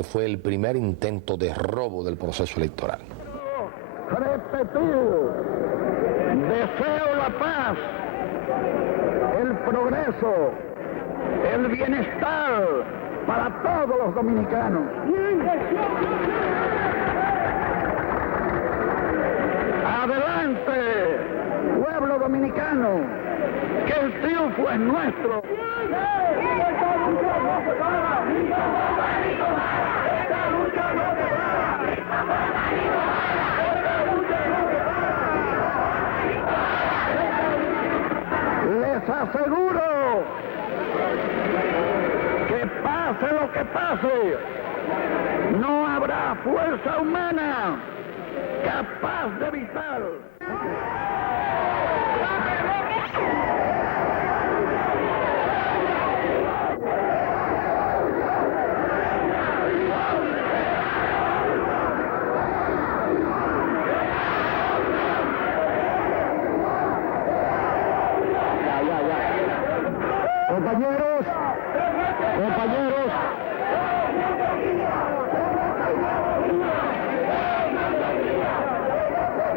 que fue el primer intento de robo del proceso electoral. Repetido, deseo la paz, el progreso, el bienestar para todos los dominicanos. Adelante, pueblo dominicano, que el triunfo es nuestro. Les aseguro que pase lo que pase, no habrá fuerza humana capaz de evitar.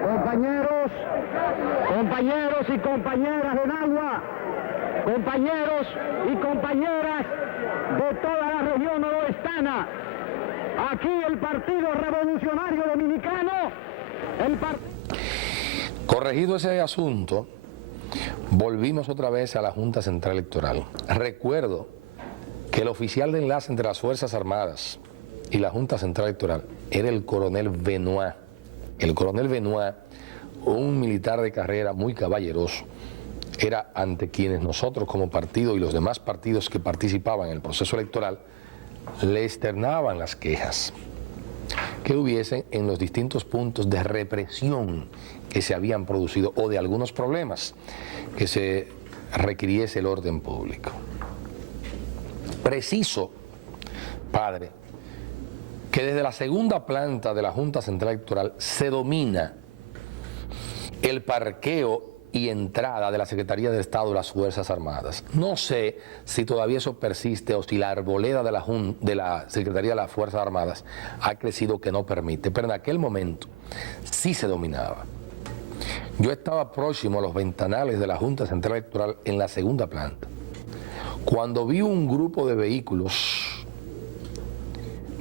Compañeros, compañeros y compañeras de Nagua, compañeros y compañeras de toda la región noroestana, aquí el Partido Revolucionario Dominicano, Corregido ese asunto, volvimos otra vez a la Junta Central Electoral. Recuerdo que el oficial de enlace entre las Fuerzas Armadas y la Junta Central Electoral era el coronel Benoit. El coronel Benoit, un militar de carrera muy caballeroso, era ante quienes nosotros como partido y los demás partidos que participaban en el proceso electoral le externaban las quejas que hubiesen en los distintos puntos de represión que se habían producido o de algunos problemas que se requiriese el orden público. Preciso, padre, que desde la segunda planta de la Junta Central Electoral se domina el parqueo y entrada de la Secretaría de Estado de las Fuerzas Armadas. No sé si todavía eso persiste o si la arboleda de la Secretaría de las Fuerzas Armadas ha crecido que no permite, pero en aquel momento sí se dominaba. Yo estaba próximo a los ventanales de la Junta Central Electoral en la segunda planta, cuando vi un grupo de vehículos,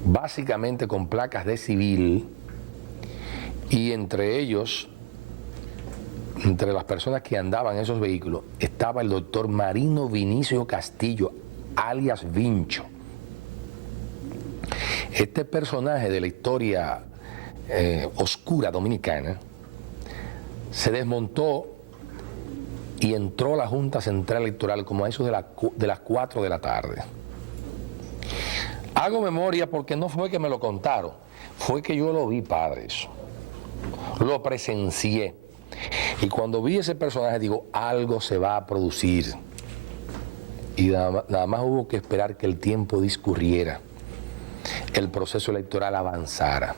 básicamente con placas de civil, y entre ellos, entre las personas que andaban en esos vehículos, estaba el doctor Marino Vinicio Castillo, alias Vincho. Este personaje de la historia oscura dominicana se desmontó y entró a la Junta Central Electoral como a eso de las 4 de la tarde. Hago memoria porque no fue que me lo contaron, fue que yo lo vi, padre, eso. Lo presencié. Y cuando vi ese personaje digo, algo se va a producir. Y nada más hubo que esperar que el tiempo discurriera, el proceso electoral avanzara.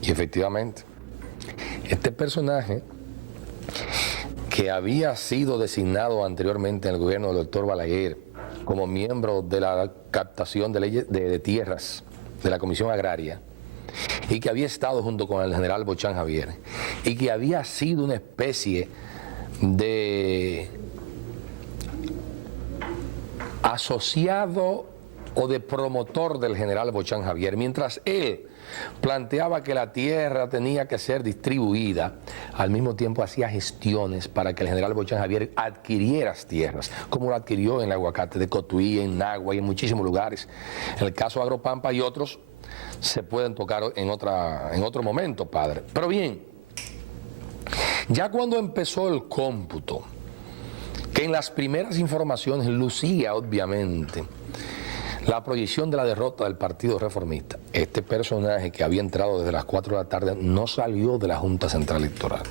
Y efectivamente, este personaje que había sido designado anteriormente en el gobierno del doctor Balaguer como miembro de la captación de leyes de tierras de la Comisión Agraria, y que había estado junto con el general Bochán Javier, y que había sido una especie de asociado o de promotor del general Bochán Javier, mientras él planteaba que la tierra tenía que ser distribuida, al mismo tiempo hacía gestiones para que el general Bochán Javier adquiriera tierras, como lo adquirió en el Aguacate de Cotuí, en Nagua y en muchísimos lugares. En el caso de Agropampa y otros se pueden tocar en otro momento, padre. Pero bien, ya cuando empezó el cómputo, que en las primeras informaciones lucía obviamente la proyección de la derrota del Partido Reformista, este personaje que había entrado desde las 4 de la tarde no salió de la Junta Central Electoral.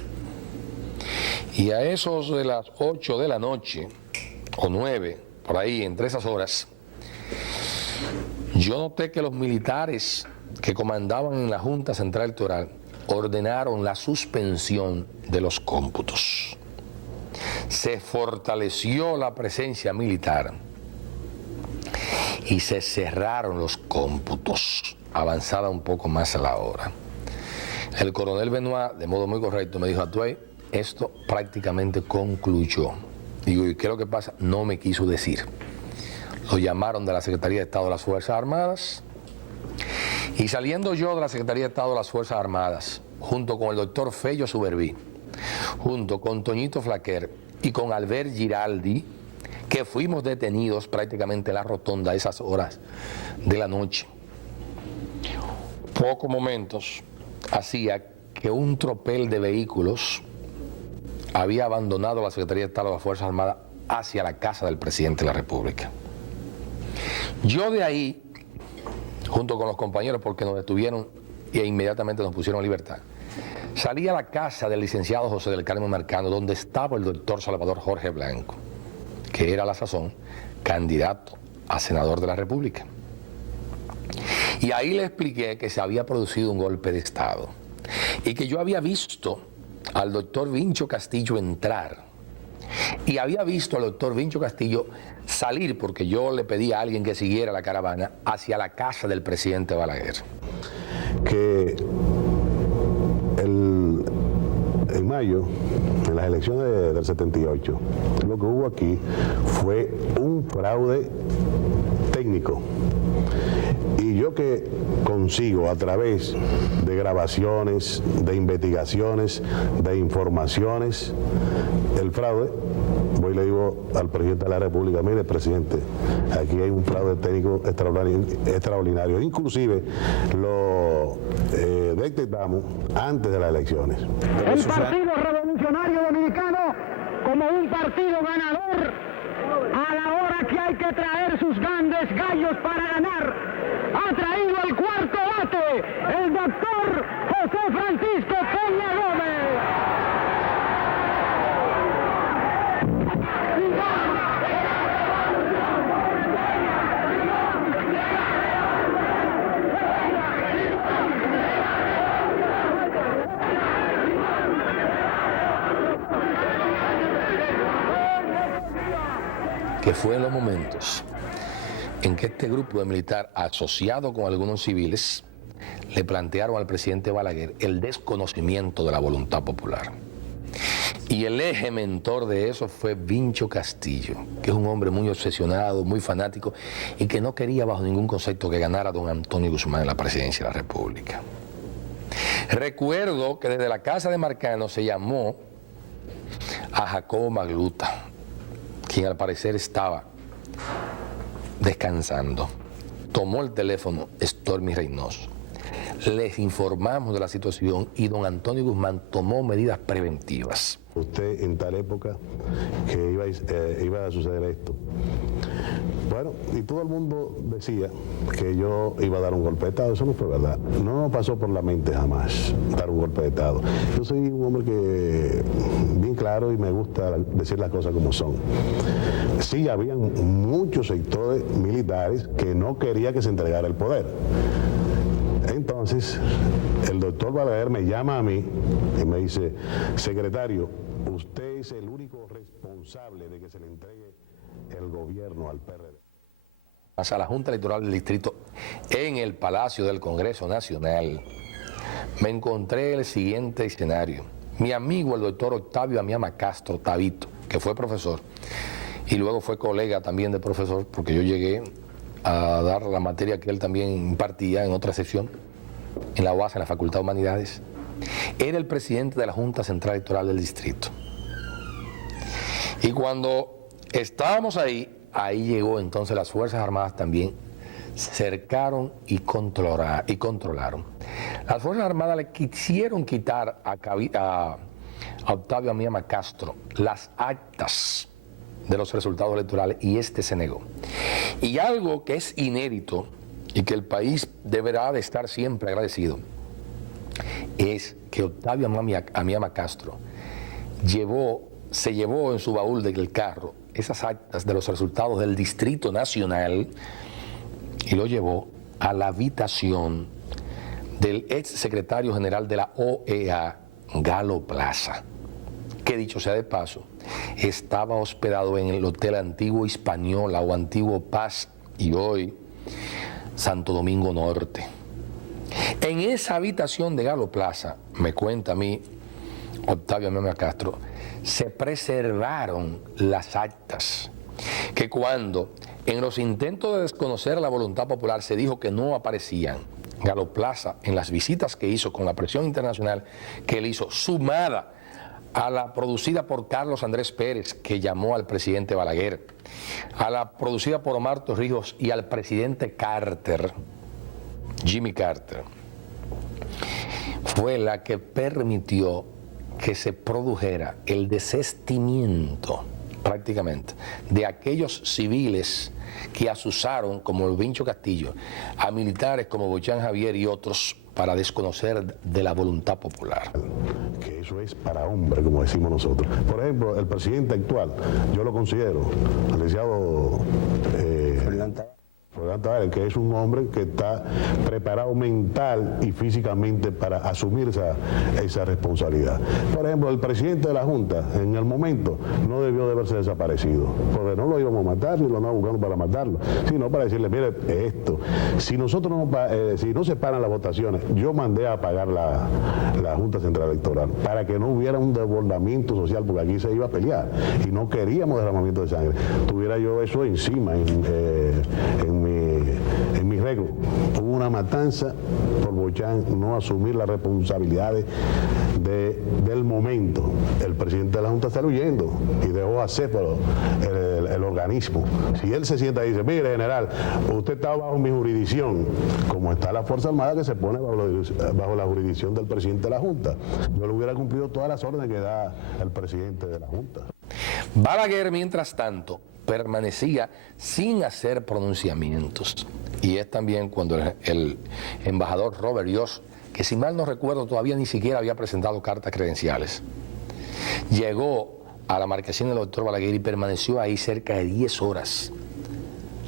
Y a esos de las 8 de la noche, o 9, por ahí, entre esas horas, yo noté que los militares que comandaban en la Junta Central Electoral ordenaron la suspensión de los cómputos. Se fortaleció la presencia militar y se cerraron los cómputos. avanzada un poco más a la hora. El coronel Benoit, de modo muy correcto, me dijo: Atuey, esto prácticamente concluyó. Digo, ¿y qué es lo que pasa? No me quiso decir. Lo llamaron de la Secretaría de Estado de las Fuerzas Armadas, y saliendo yo de la Secretaría de Estado de las Fuerzas Armadas, junto con el doctor Fello Suberví, junto con Toñito Flaquer y con Albert Giraldi, que fuimos detenidos prácticamente en la rotonda a esas horas de la noche. Pocos momentos hacía que un tropel de vehículos había abandonado la Secretaría de Estado de las Fuerzas Armadas hacia la casa del presidente de la República. Yo de ahí, junto con los compañeros, porque nos detuvieron e inmediatamente nos pusieron en libertad, salí a la casa del licenciado José del Carmen Marcano, donde estaba el doctor Salvador Jorge Blanco, que era a la sazón candidato a senador de la República. Y ahí le expliqué que se había producido un golpe de Estado y que yo había visto al doctor Vincho Castillo entrar y había visto al doctor Vincho Castillo salir, porque yo le pedí a alguien que siguiera la caravana hacia la casa del presidente Balaguer. Que en mayo, en las elecciones del 78, lo que hubo aquí fue un fraude técnico. Y yo que consigo a través de grabaciones, de investigaciones, de informaciones, el fraude, voy y le digo al presidente de la República: mire, presidente, aquí hay un fraude técnico extraordinario. Inclusive lo detectamos antes de las elecciones. El Partido Revolucionario Dominicano, como un partido ganador, a la hora que hay que traer sus grandes gallos para ganar, ha traído el cuarto bate, el doctor José Francisco Peña Gómez. Que fue en los momentos en que este grupo de militar, asociado con algunos civiles, le plantearon al presidente Balaguer el desconocimiento de la voluntad popular. Y el eje mentor de eso fue Vincho Castillo, que es un hombre muy obsesionado, muy fanático, y que no quería bajo ningún concepto que ganara don Antonio Guzmán en la presidencia de la República. Recuerdo que desde la casa de Marcano se llamó a Jacobo Magluta, quien al parecer estaba descansando. Tomó el teléfono Stormy Reynoso. Les informamos de la situación y don Antonio Guzmán tomó medidas preventivas. Usted en tal época que iba a suceder esto. Bueno, y todo el mundo decía que yo iba a dar un golpe de Estado. Eso no fue verdad. No me pasó por la mente jamás dar un golpe de Estado. Yo soy un hombre que bien claro y me gusta decir las cosas como son. Sí, habían muchos sectores militares que no querían que se entregara el poder. Entonces, el doctor Balaguer me llama a mí y me dice: secretario, usted es el único responsable de que se le entregue el gobierno al PRD. A la Junta Electoral del Distrito, en el Palacio del Congreso Nacional, me encontré el siguiente escenario. Mi amigo, el doctor Octavio Amiama Castro, Tabito, que fue profesor y luego fue colega también de profesor, porque yo llegué a dar la materia que él también impartía en otra sección, en la UAS, en la Facultad de Humanidades. Era el presidente de la Junta Central Electoral del Distrito. Y cuando estábamos ahí llegó entonces las Fuerzas Armadas también, cercaron y controlaron. Las Fuerzas Armadas le quisieron quitar a Octavio Amiama Castro las actas de los resultados electorales y este se negó. Y algo que es inédito y que el país deberá de estar siempre agradecido es que Octavio Amiama Castro se llevó en su baúl del carro esas actas de los resultados del Distrito Nacional y lo llevó a la habitación del ex secretario general de la OEA, Galo Plaza, que dicho sea de paso, estaba hospedado en el Hotel Antiguo Hispaniola o Antiguo Paz y hoy Santo Domingo Norte. En esa habitación de Galo Plaza, me cuenta a mí Octavio Mema Castro, se preservaron las actas que cuando en los intentos de desconocer la voluntad popular se dijo que no aparecían, Galo Plaza, en las visitas que hizo con la presión internacional que él hizo, sumada a la producida por Carlos Andrés Pérez, que llamó al presidente Balaguer, a la producida por Omar Torrijos y al presidente Carter, Jimmy Carter, fue la que permitió que se produjera el desestimiento prácticamente de aquellos civiles que asusaron, como el Vincho Castillo, a militares como Bochán Javier y otros para desconocer de la voluntad popular. Que eso es para hombre, como decimos nosotros. Por ejemplo, el presidente actual, yo lo considero, el licenciado Ferdinand Tavares, que es un hombre que está preparado mental y físicamente para asumir esa responsabilidad. Por ejemplo, el presidente de la Junta, en el momento, no debió de haberse desaparecido, porque no lo íbamos a matar, ni lo andaban buscando para matarlo, sino para decirle, mire, esto, si nosotros si no se paran las votaciones, yo mandé a apagar la Junta Central Electoral, para que no hubiera un desbordamiento social, porque aquí se iba a pelear, y no queríamos derramamiento de sangre. Tuviera yo eso encima, en mi reglo. Hubo una matanza por Bochán no asumir las responsabilidades del momento. El presidente de la Junta está huyendo y dejó hacer el organismo. Si él se sienta y dice, mire general, usted está bajo mi jurisdicción, como está la Fuerza Armada que se pone bajo la jurisdicción del presidente de la Junta, yo le hubiera cumplido todas las órdenes que da el presidente de la Junta. Balaguer, mientras tanto, permanecía sin hacer pronunciamientos. Y es también cuando el embajador Robert Yost, que si mal no recuerdo todavía ni siquiera había presentado cartas credenciales, llegó a la marquesina del doctor Balaguer y permaneció ahí cerca de 10 horas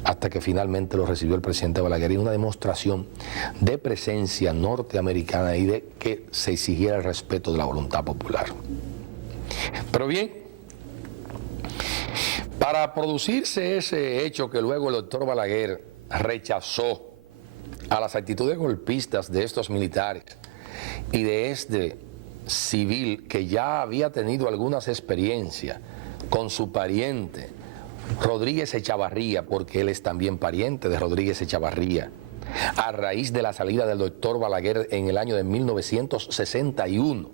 hasta que finalmente lo recibió el presidente Balaguer, y una demostración de presencia norteamericana y de que se exigiera el respeto de la voluntad popular. Pero bien, para producirse ese hecho que luego el doctor Balaguer rechazó a las actitudes golpistas de estos militares y de este civil que ya había tenido algunas experiencias con su pariente Rodríguez Echavarría, porque él es también pariente de Rodríguez Echavarría, a raíz de la salida del doctor Balaguer en el año de 1961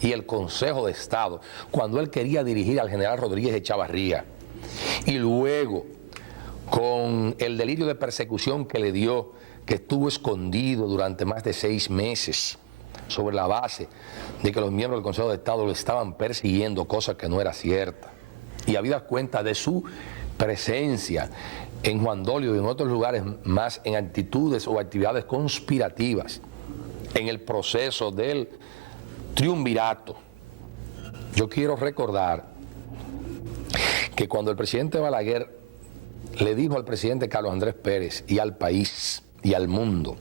y el Consejo de Estado, cuando él quería dirigir al general Rodríguez Echavarría. Y luego, con el delirio de persecución que le dio, que estuvo escondido durante más de 6 meses, sobre la base de que los miembros del Consejo de Estado lo estaban persiguiendo, cosa que no era cierta. Y habida cuenta de su presencia en Juan Dolio y en otros lugares más, en actitudes o actividades conspirativas, en el proceso del triunvirato. Yo quiero recordar que cuando el presidente Balaguer le dijo al presidente Carlos Andrés Pérez y al país y al mundo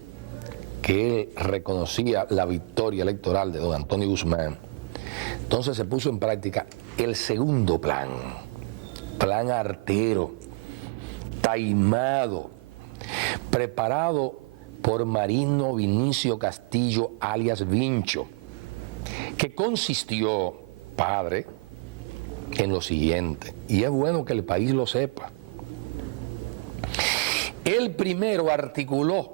que él reconocía la victoria electoral de don Antonio Guzmán, entonces se puso en práctica el segundo plan artero, taimado, preparado por Marino Vinicio Castillo, alias Vincho, que consistió, padre, en lo siguiente, y es bueno que el país lo sepa. Él primero articuló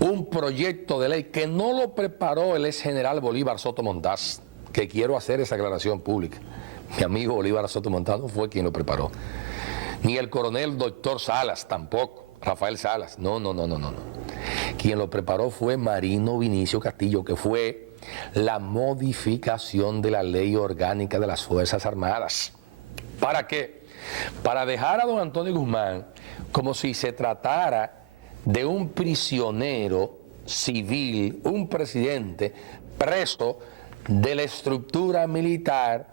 un proyecto de ley que no lo preparó el ex general Bolívar Soto Montaz, que quiero hacer esa aclaración pública. Mi amigo Bolívar Soto Montaz no fue quien lo preparó, ni el coronel doctor Salas tampoco, Rafael Salas, no. Quien lo preparó fue Marino Vinicio Castillo, que fue la modificación de la ley orgánica de las Fuerzas Armadas. ¿Para qué? Para dejar a don Antonio Guzmán como si se tratara de un prisionero civil, un presidente preso de la estructura militar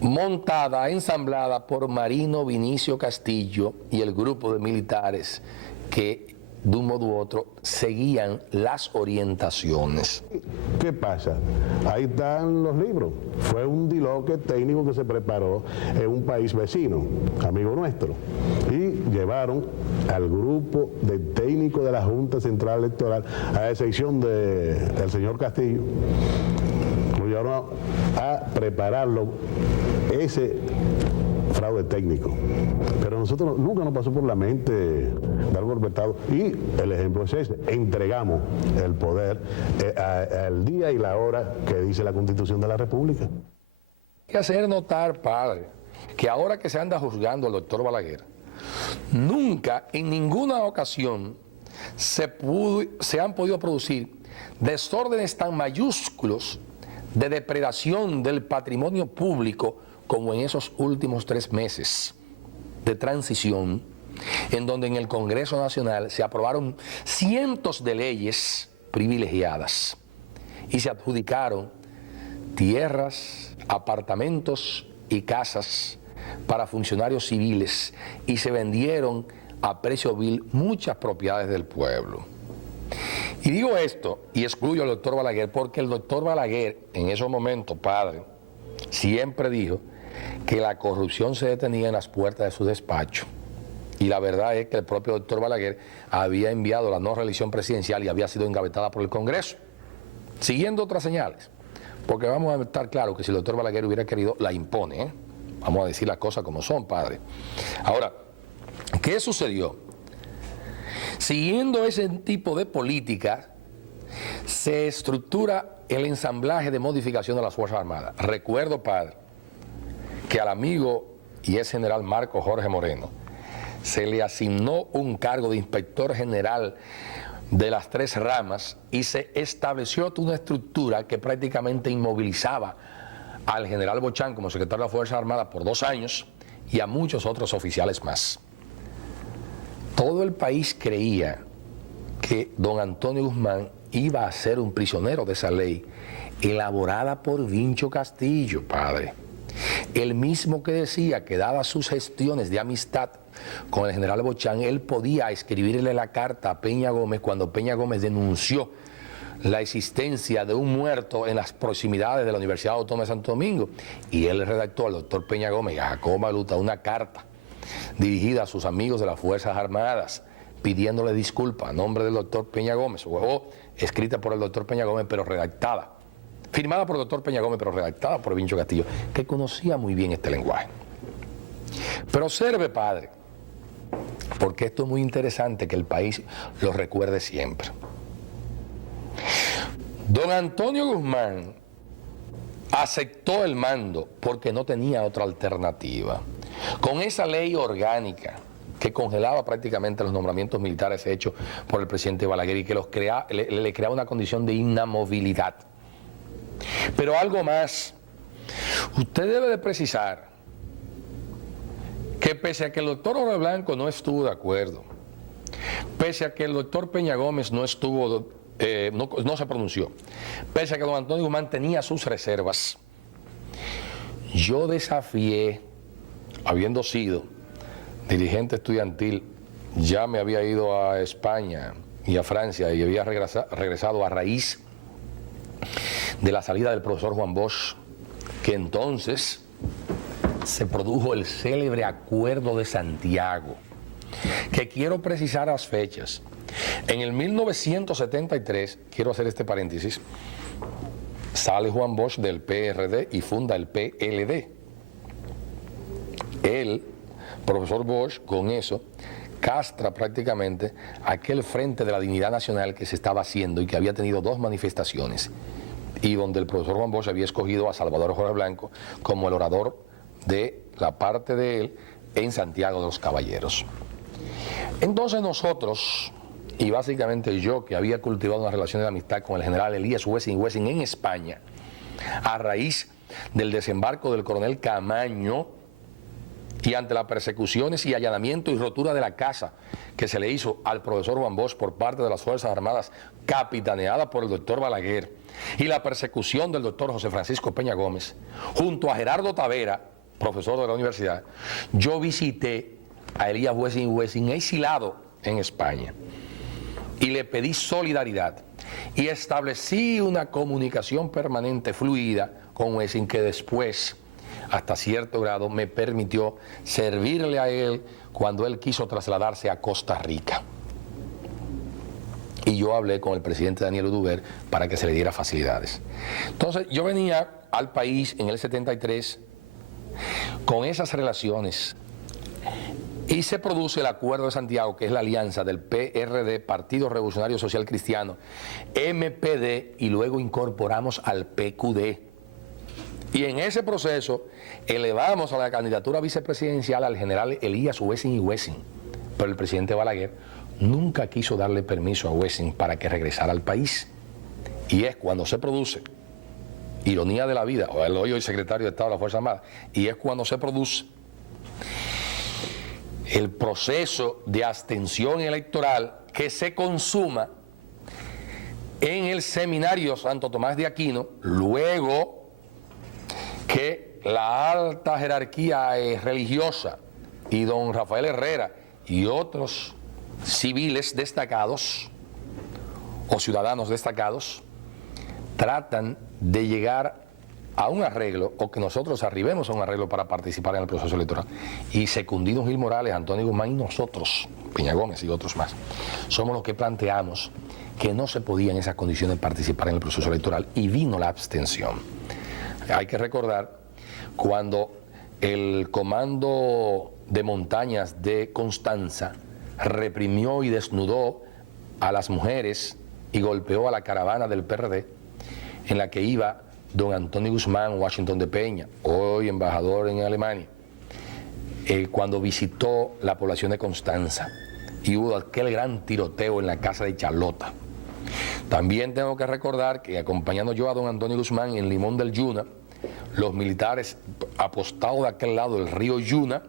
montada, ensamblada por Marino Vinicio Castillo y el grupo de militares que de un modo u otro seguían las orientaciones. ¿Qué pasa? Ahí están los libros. Fue un diloque técnico que se preparó en un país vecino, amigo nuestro. Y llevaron al grupo de técnicos de la Junta Central Electoral, a excepción del señor Castillo, lo llevaron a prepararlo, ese fraude técnico. Pero nosotros nunca nos pasó por la mente dar golpe de Estado, y el ejemplo es ese: entregamos el poder al día y la hora que dice la Constitución de la República. Hay que hacer notar, padre, que ahora que se anda juzgando al doctor Balaguer, nunca, en ninguna ocasión, se han podido producir desórdenes tan mayúsculos de depredación del patrimonio público como en esos últimos 3 meses de transición, en donde en el Congreso Nacional se aprobaron cientos de leyes privilegiadas y se adjudicaron tierras, apartamentos y casas para funcionarios civiles, y se vendieron a precio vil muchas propiedades del pueblo. Y digo esto y excluyo al doctor Balaguer porque el doctor Balaguer en esos momentos, padre, siempre dijo que la corrupción se detenía en las puertas de su despacho. Y la verdad es que el propio doctor Balaguer había enviado la no reelección presidencial y había sido engavetada por el Congreso, siguiendo otras señales. Porque vamos a estar claros que si el doctor Balaguer hubiera querido, la impone, ¿eh? Vamos a decir las cosas como son, padre. Ahora, ¿qué sucedió? Siguiendo ese tipo de política, se estructura el ensamblaje de modificación de las Fuerzas Armadas. Recuerdo, padre, que al amigo y ex general Marco Jorge Moreno se le asignó un cargo de inspector general de las 3 ramas y se estableció una estructura que prácticamente inmovilizaba al general Bochán como secretario de las Fuerzas Armadas por 2 años y a muchos otros oficiales más. Todo el país creía que don Antonio Guzmán iba a ser un prisionero de esa ley elaborada por Vincho Castillo, padre. El mismo que decía que dadas sus gestiones de amistad con el general Bochán, él podía escribirle la carta a Peña Gómez cuando Peña Gómez denunció la existencia de un muerto en las proximidades de la Universidad Autónoma de Santo Domingo, y él redactó al doctor Peña Gómez y a Jacobo Maluta una carta dirigida a sus amigos de las Fuerzas Armadas pidiéndole disculpas a nombre del doctor Peña Gómez, o escrita por el doctor Peña Gómez pero redactada, firmada por el doctor Peña Gómez pero redactada por Vincho Castillo, que conocía muy bien este lenguaje. Pero observe, padre, porque esto es muy interesante que el país lo recuerde siempre. Don Antonio Guzmán aceptó el mando porque no tenía otra alternativa. Con esa ley orgánica que congelaba prácticamente los nombramientos militares hechos por el presidente Balaguer y que le creaba una condición de inamovilidad. Pero algo más, usted debe de precisar que pese a que el doctor Jorge Blanco no estuvo de acuerdo, pese a que el doctor Peña Gómez no estuvo, no se pronunció, pese a que don Antonio Guzmán tenía sus reservas, yo desafié, habiendo sido dirigente estudiantil, ya me había ido a España y a Francia y había regresado a raíz de la salida del profesor Juan Bosch, que entonces se produjo el célebre Acuerdo de Santiago, que quiero precisar las fechas. En el 1973, quiero hacer este paréntesis, sale Juan Bosch del PRD y funda el PLD. El profesor Bosch, con eso, castra prácticamente aquel Frente de la Dignidad Nacional que se estaba haciendo y que había tenido 2 manifestaciones, y donde el profesor Juan Bosch había escogido a Salvador Jorge Blanco como el orador de la parte de él en Santiago de los Caballeros. Entonces nosotros, y básicamente yo, que había cultivado una relación de amistad con el general Elías Wessing en España, a raíz del desembarco del coronel Camaño y ante las persecuciones y allanamiento y rotura de la casa que se le hizo al profesor Juan Bosch por parte de las Fuerzas Armadas capitaneada por el doctor Balaguer y la persecución del doctor José Francisco Peña Gómez, junto a Gerardo Tavera, profesor de la universidad, yo visité a Elías Wessing exilado en España y le pedí solidaridad y establecí una comunicación permanente fluida con Wessing, que después, hasta cierto grado, me permitió servirle a él cuando él quiso trasladarse a Costa Rica. Y yo hablé con el presidente Daniel Oduber para que se le diera facilidades. Entonces, yo venía al país en el 73 con esas relaciones y se produce el Acuerdo de Santiago, que es la alianza del PRD, Partido Revolucionario Social Cristiano, MPD, y luego incorporamos al PQD. Y en ese proceso elevamos a la candidatura vicepresidencial al general Elías Wessing y Wessing, pero el presidente Balaguer nunca quiso darle permiso a Wessing para que regresara al país. Y es cuando se produce, ironía de la vida, o el hoy secretario de Estado de la Fuerza Armada, y es cuando se produce el proceso de abstención electoral que se consuma en el seminario Santo Tomás de Aquino, luego que la alta jerarquía religiosa y don Rafael Herrera y otros civiles destacados o ciudadanos destacados tratan de llegar a un arreglo, o que nosotros arribemos a un arreglo para participar en el proceso electoral. Y Secundino Gil Morales, Antonio Guzmán y nosotros, Peña Gómez y otros más, somos los que planteamos que no se podía en esas condiciones participar en el proceso electoral, y vino la abstención. Hay que recordar cuando el Comando de Montañas de Constanza reprimió y desnudó a las mujeres y golpeó a la caravana del PRD en la que iba don Antonio Guzmán Washington de Peña, hoy embajador en Alemania, cuando visitó la población de Constanza y hubo aquel gran tiroteo en la casa de Charlota. También tengo que recordar que, acompañando yo a don Antonio Guzmán en Limón del Yuna, los militares apostados de aquel lado del río Yuna,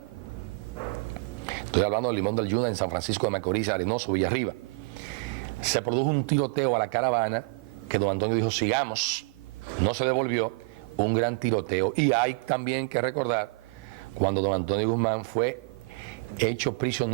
estoy hablando del Limón del Yuna en San Francisco de Macorís, Arenoso, Villarriba, se produjo un tiroteo a la caravana que don Antonio dijo sigamos, no se devolvió, un gran tiroteo. Y hay también que recordar cuando don Antonio Guzmán fue hecho prisionero